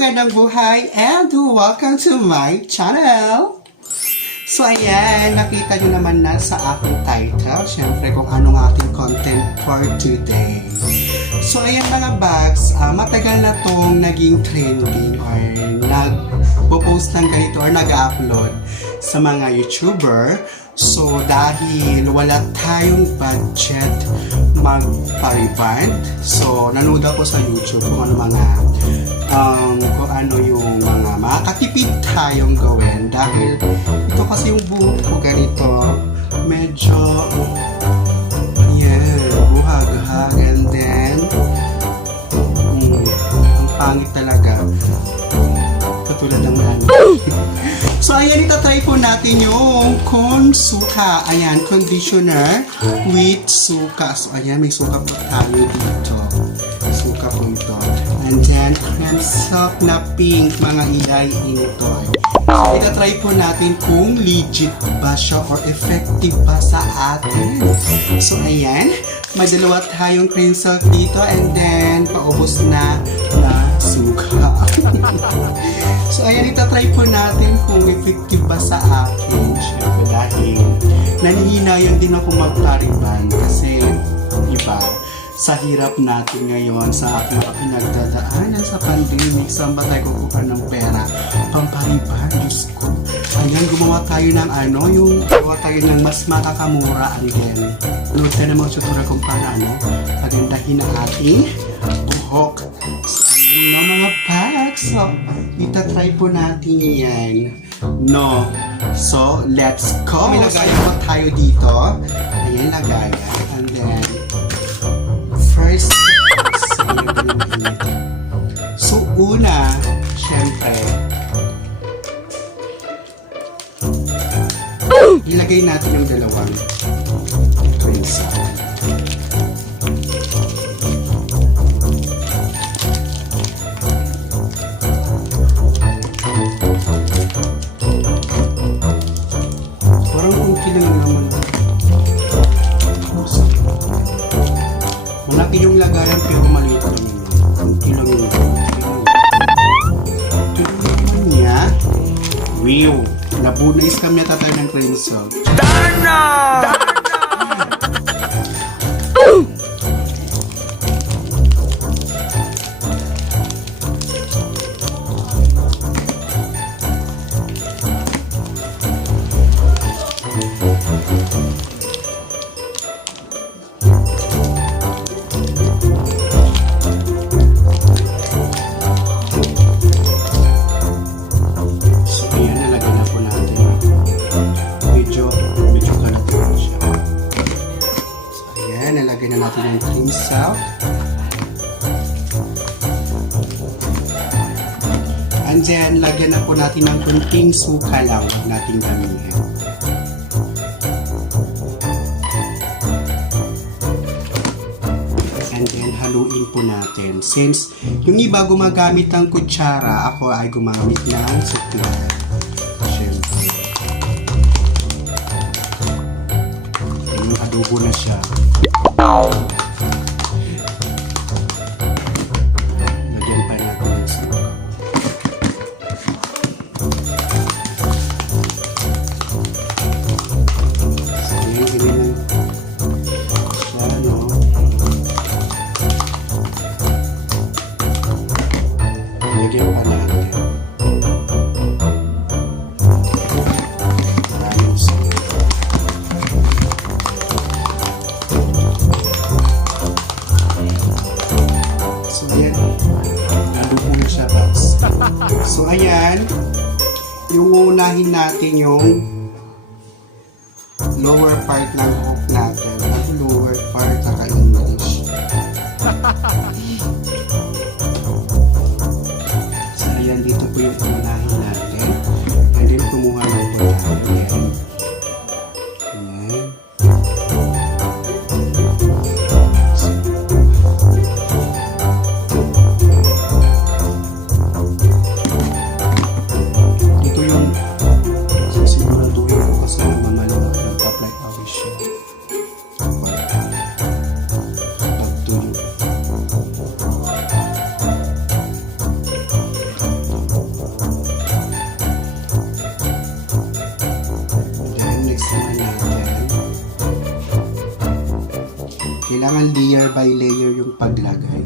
magandang buhay and welcome to my channel! So ayan, nakita nyo naman na sa aking title, syempre kung anong aking content for today. So ayan mga bags, matagal na tong naging trending or nag-post ng ganito or nag-upload sa mga YouTuber. So dahil wala tayong budget magpa-reband, so nanood ako sa YouTube kung ano yung mga makakatipid tayong gawin dahil ito kasi yung buhok ko ganito medyo buhag-hag and then ang pangit talaga katulad ng ano. So ayan, itatry po natin yung Consuka, ayan, conditioner with suka. So ayan, may suka po tayo dito, suka po ito. And then, cream silk na pink, mga ilay ito. So, itatry po natin kung legit ba siya or effective ba sa atin. So, ayan, madalawa tayong cream silk dito and then, paubos na suka. So, ayan, itatry po natin kung effective ba sa akin. Siyempre, dahil nanihinayan din ako magpariban kasi, iba, sa hirap natin ngayon, sa ating pinagdadaanan sa pandemic, saan ba tayo kukuha ng pera? Pampariban, Diyos ko. Ayan, gumawa tayo ng gumawa tayo ng mas makakamura. Again, load ka na mga tutorial kung paano pagandahin ang ating buhok. So, ayan mga bags. So, itatry po natin yan. No. So, let's go. May lagayan po tayo dito. Ayan, lagayan. And then, first, so una, syempre, ilagay natin yung dalawang prinsa. Parang okay lang naman. Malaki yung lagayan pero maliit lang yun. Kunti lang yun. Ito naman niya. Wow! Nabunais kami yata tayo ng cream silk. Dana! Nalagay na natin yung cream silk. And then, lagyan na po natin ng kunting suka lang nating gamitin. And then, haluin po natin. Since yung iba gumagamit ng kutsara, ako ay gumamit ng sukla. Siyempre. Yung adobo na siya. Lagyan pa natin yung suka. So, yun, ganyan siya, no? Lagyan pa natin. Maraming suka. So ayan, yung unahin natin yung lower part ng hook natin. Ang lower part naka-English. So ayan, dito po yung unahin natin. And then kumuha ng po tayo. Ayan. Ayan. Siguraduhin ko kasi mamalaman ng apply away siya. kailangan layer by layer yung paglagay.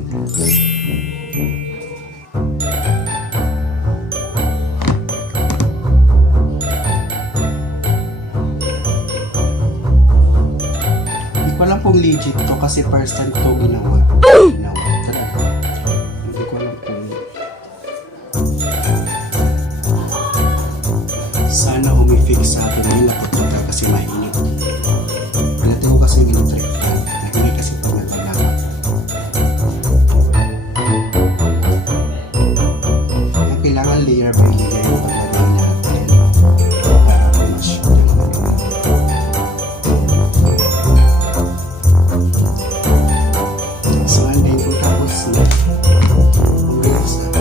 Hindi ko alam kung legit to kasi first time ko ginawa. Talaga. Hindi ko alam kung sana umifix sa atin yung napupunta kasi mainit. Palatin ko kasi yung electric fan. Nagingay kasi pag nagpaglamat. Kaya kailangan layer by layer yung paglagay natin para pumasyon yung mga. So, andayin ko tapos na relax na.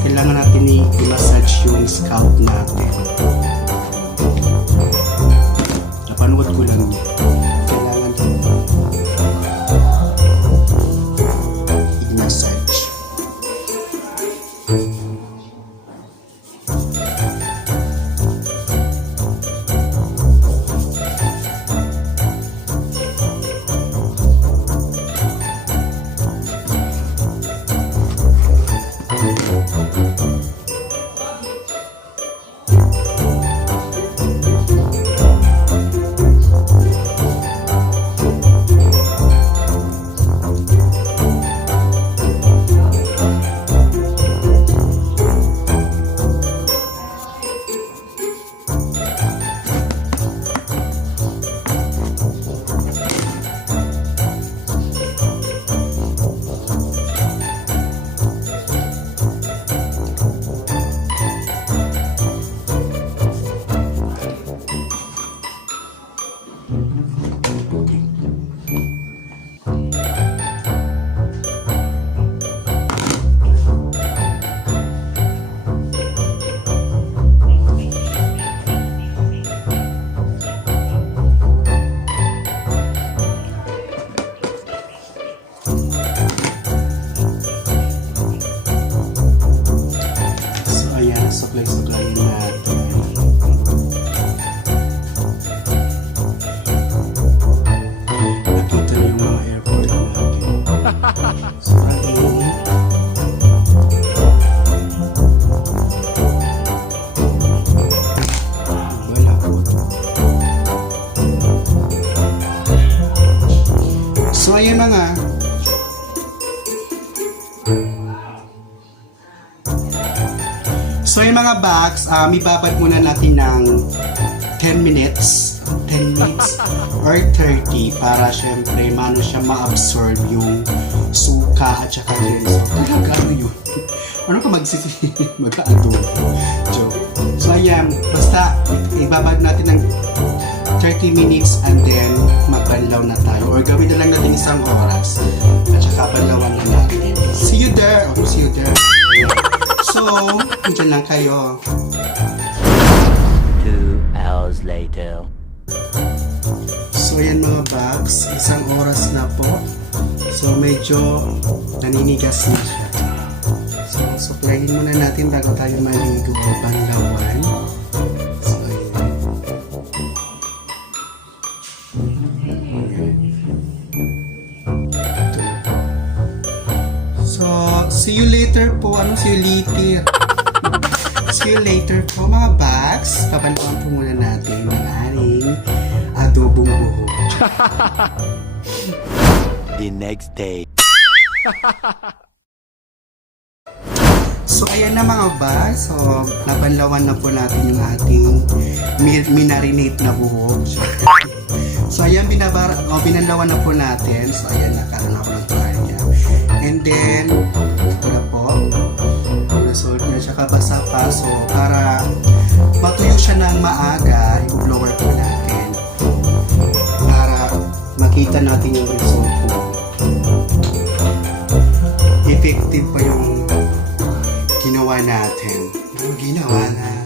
Kailangan natin i-massage yung scalp natin. Napanood ko lang yun. Kailangan i-massage. Supply natin. Nakita na yung mga airport natin. Sobrang init. Wala po. So ayun mga So yung mga bags, ibabad muna natin ng 10 minutes or 30 para syempre mano siya ma-absorb yung suka at saka yun. So talaga ano yun? Ano ka mag-adobo? Joke. So ayan, basta ibabad natin ng 30 minutes and then magbanlaw na tayo. Or gawin na lang natin isang oras at saka banlawan na natin. See you there! See you there! So, dyan lang kayo. 2 hours later. So, ayan mga box, 1 oras na po. So, medyo naninigas na siya. So, suklayin muna natin bago tayo maligo o banlawan. So, ayan. So, see you later po. See you later? See you later po mga box. Papantuan po muna natin ang ating adobong buhok. The next day. So, ayan na mga box. So, napanlawan na po natin yung ating minarinate na buhok. So, ayan, binanlawan na po natin. So, ayan, nakaroon ako ng toalya. And then, ito na po. Result niya, tsaka basa pa. So, para matuyo siya ng maaga, i-blower po natin. Para makita natin yung result po. Effective pa yung ginawa natin. Yung ginawa natin.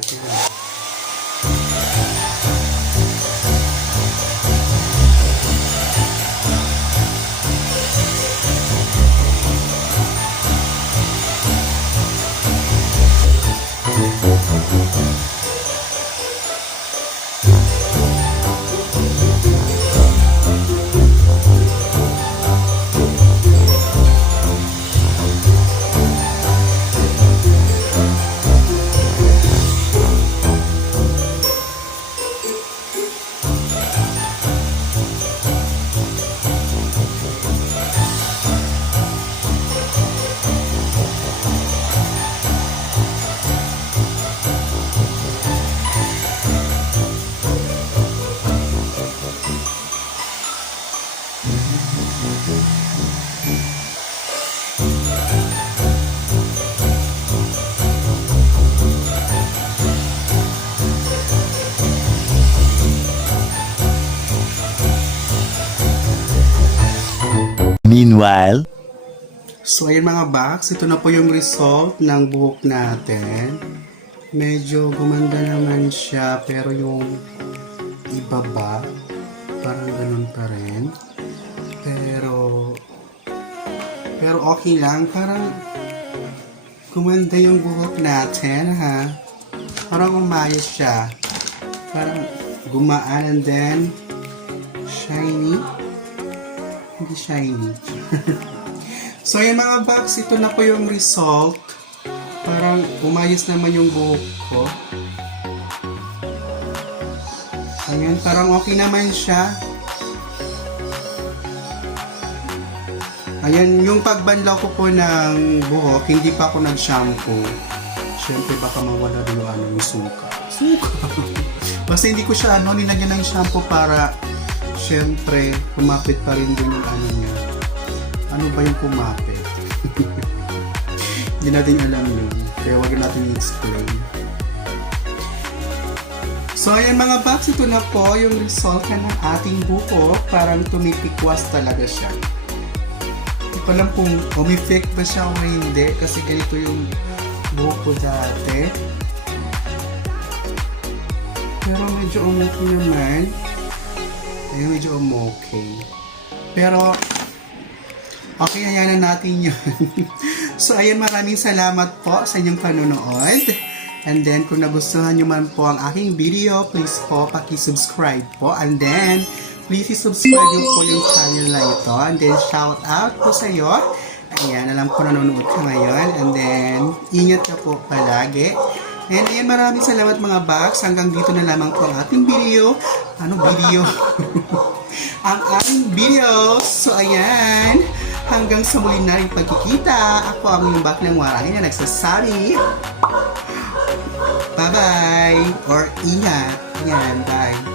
Meanwhile, So, ayan mga box, ito na po yung result ng buhok natin. Medyo gumanda naman siya, pero yung ibaba, parang ganun pa rin. Pero okay lang, parang gumanda yung buhok natin, ha? Parang umayos siya. Parang gumaan and then shiny. Hindi shiny. So, ayan mga box, ito na po yung result. Parang umayos naman yung buhok ko. Ayan, parang okay naman siya. Ayan, yung pagbanlaw ko po ng buhok, hindi pa ako nag-shampoo. Siyempre, baka mawala rin yung suka. Suka! Basta hindi ko siya nilagyan ng shampoo para siyempre, kumapit pa rin din yung niya. Ano ba yung kumapit? Hindi natin alam yun. Kaya wag natin i-explain. So, ayan mga box, ito na po yung result ng ating buhok. Parang tumipikwas talaga siya. Hindi ko alam kung umifect ba siya o hindi kasi ganito yung buhok ko dati. Pero medyo umukay naman. Ayun, medyo umukay. Pero okay, ayan na natin yun. So, ayan, maraming salamat po sa inyong panonood. And then, kung nagustuhan nyo man po ang aking video, please po, paki-subscribe po. And then, please subscribe nyo po yung channel na ito. And then, shout out po sa iyo. Ayan, alam ko nanonood ka ngayon. And then, ingat ka po palagi. And ayan, maraming salamat mga box. Hanggang dito na lamang po ang ating video. Ano video? Ang ating video. So, ayan. Hanggang sa muli na rin pagkikita. Ako ang yung baklang warangin na nagsasabi. Bye-bye. Or ingat. Yan, bye.